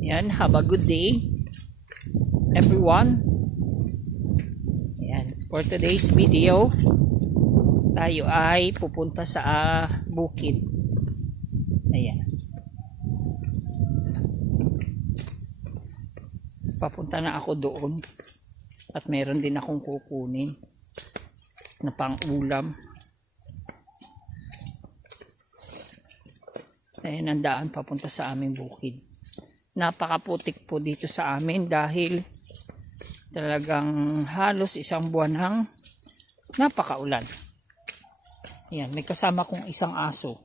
Yan, have a good day everyone. Yan, for today's video tayo ay pupunta sa bukid. Ayan, papunta na ako doon at meron din akong kukunin na pang ulam. Ayan ang daan papunta sa aming bukid. Napakaputik po dito sa amin dahil talagang halos isang buwan ng napakaulan. Ayan, may kasama kong isang aso.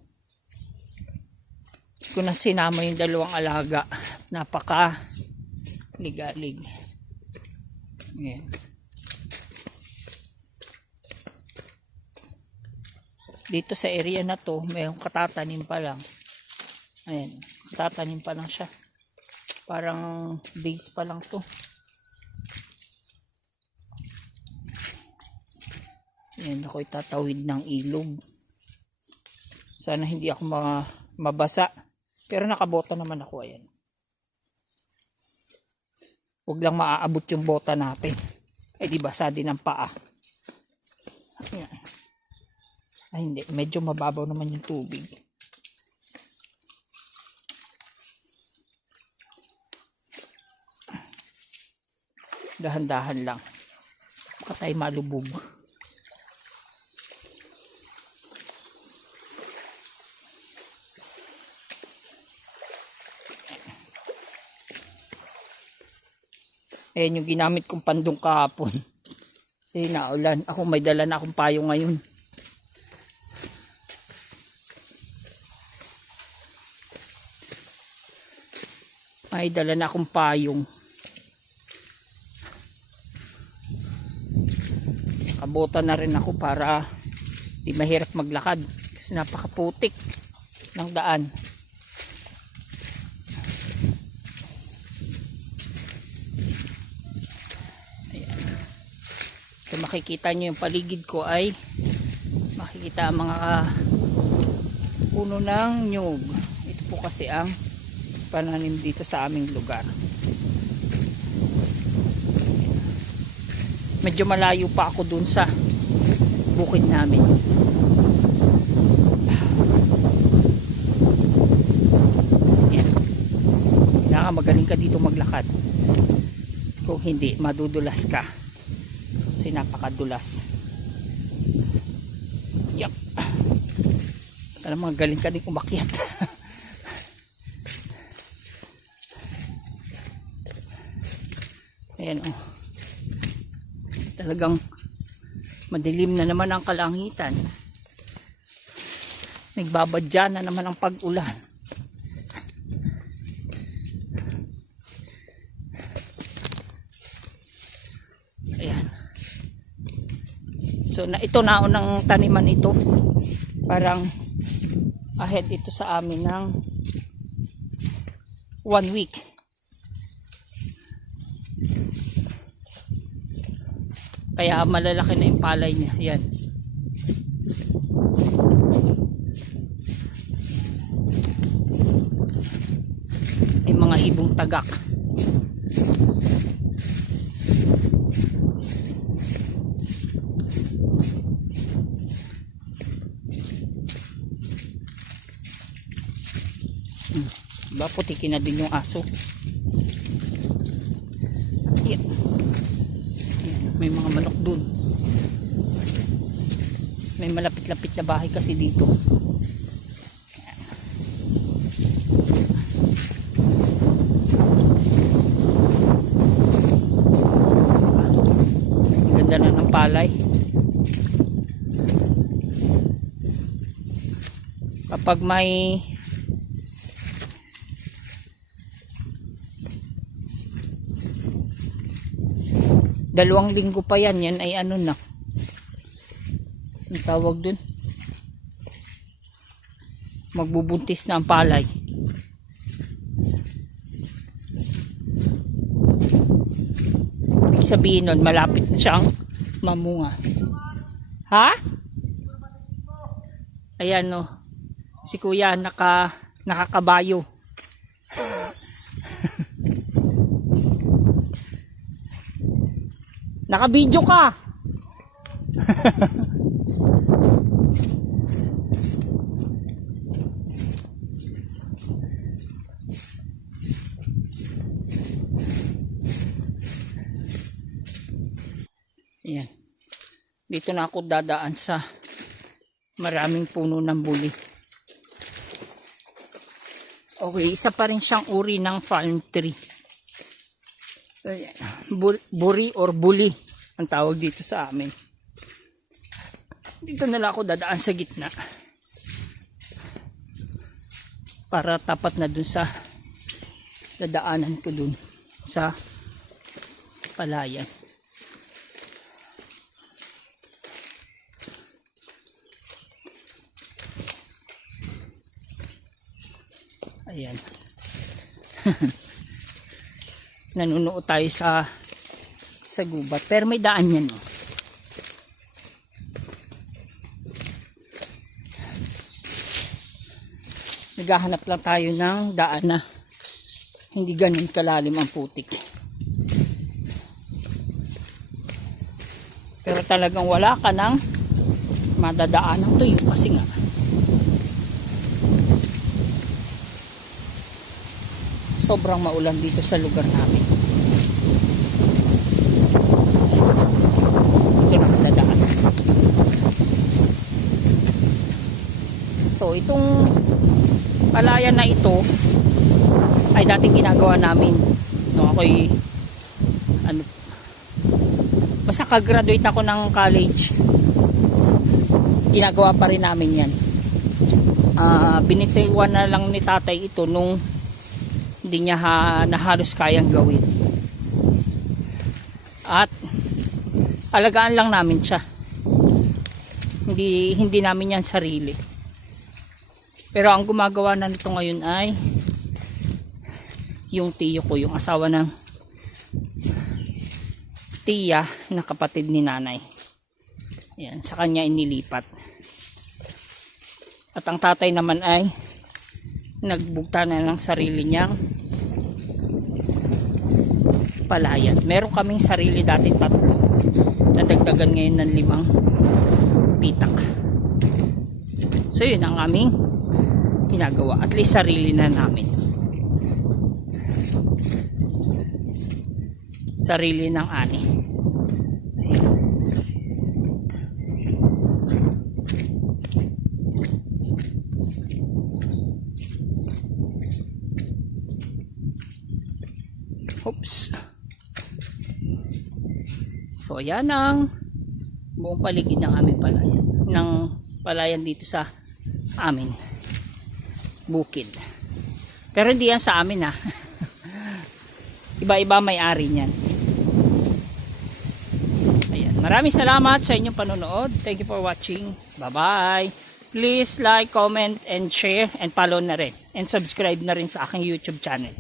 Ko na sinama yung dalawang alaga. Napaka ligalig. Ayan. Dito sa area na to, may katatanim pa lang. Ayan, katatanim pa lang siya. Parang days pa lang to. Ayan, ako'y tatawid ng ilog. Sana hindi ako mabasa. Pero nakabota naman ako. Ayan. Huwag lang maaabot yung bota natin. Ay di basa din ang paa. Ayan. Ay hindi, medyo mababaw naman yung tubig. Dahan-dahan lang. Baka tayo malubog. Ayan yung ginamit kong pandong kahapon. Eh naulan. Ako may dala na akong payong ngayon. May dala na akong payong. Nakabota na rin ako para di mahirap maglakad. Kasi napakaputik ng daan. So makikita nyo yung paligid ko ay makikita ang mga puno ng nyug. Ito po kasi ang pananim dito sa aming lugar. Medyo malayo pa ako dun sa bukid namin. Yan. Kailangan magaling ka dito maglakad. Kung hindi, madudulas ka. Kasi napakadulas. Yup. Alam mga galing ka din umakyat. Ayan o. Talagang madilim na naman ang kalangitan. Nagbabadya na naman ang pag-ulan. Ayan. So ito naunang taniman ito. Parang ahead ito sa amin ng 1 week. Kaya malalaki na yung palay niya. Yan. Yung mga ibong tagak. Diba putikin na din yung aso. Yan. May mga manok dun. May malapit-lapit na bahay kasi dito. Ganda na ng palay. Kapag may dalawang linggo pa yan ay ano na ang tawag dun, magbubuntis na ang palay. Ibig sabihin nun malapit na siyang mamunga. Ha? Ayan no, si kuya nakakabayo. Naka-video ka. Ayan. Dito na ako dadaan sa maraming puno ng buli. Okay, isa pa rin siyang uri ng palm tree. Buri or buli ang tawag dito sa amin. Dito na lang ako dadaan sa gitna. Para tapat na dun sa dadaanan ko dun sa palayan. Ayan. Nanunuot tayo sa gubat. Pero may daan yan. Oh. Naghahanap lang tayo ng daan na hindi ganun kalalim ang putik. Pero talagang wala ka ng madadaan ng tuyo kasi nga sobrang maulan dito sa lugar namin. Ito na madadaan. So itong palayan na ito ay dating ginagawa namin no ako'y basta kag-graduate ako ng college, ginagawa pa rin namin yan. Binitiwan na lang ni tatay ito nung hindi niya na halos kayang gawin. At alagaan lang namin siya. Hindi namin yan sarili. Pero ang gumagawa na nito ngayon ay yung tiyo ko, yung asawa ng tiya na kapatid ni nanay. Yan, sa kanya inilipat. At ang tatay naman ay nagbugta na ng sarili niyang palayan. Meron kaming sarili dati 3. Nadagdagan ngayon ng 5 pitak. So yun ang aming ginagawa. At least sarili na namin. Sarili ng ani. Oops. So ayan ang buong paligid ng aming palayan. Ng palayan dito sa amin. Bukid. Pero hindi yan sa amin ha. Iba-iba may-ari niyan. Ayan. Maraming salamat sa inyong panonood. Thank you for watching. Bye-bye. Please like, comment, and share, and follow na rin. And subscribe na rin sa aking YouTube channel.